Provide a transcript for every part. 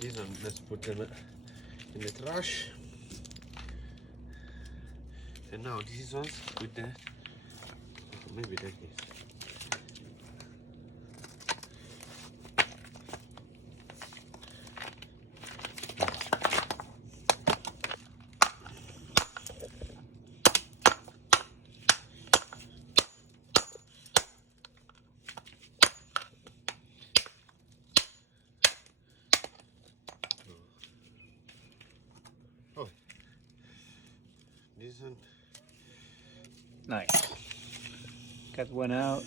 These one, let's put them in the trash. And now these ones with the maybe like this. Oh, this one. Nice. Got one out.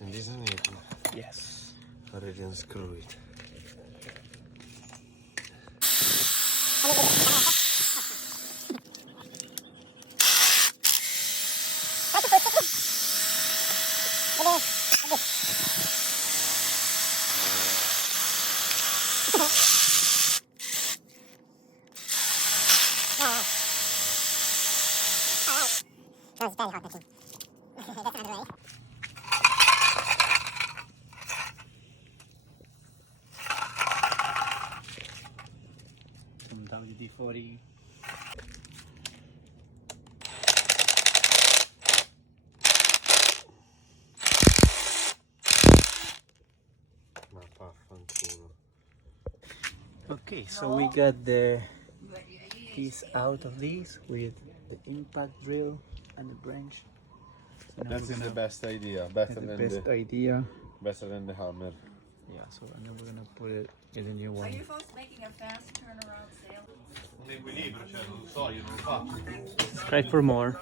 And this one you can Yes. already unscrew it. No, it's very hard looking. That's another way. Some WD-40. Ma vaffanculo. Okay, so we got the piece out of these with the impact drill and the branch. So now That we're is the gonna- best idea. that's the best idea. Better than the hammer. Yeah, so and then we're gonna put it in the new Are one. you folks making a fast turnaround sale? Un equilibrio, cioè non so, io non lo faccio. Subscribe for more.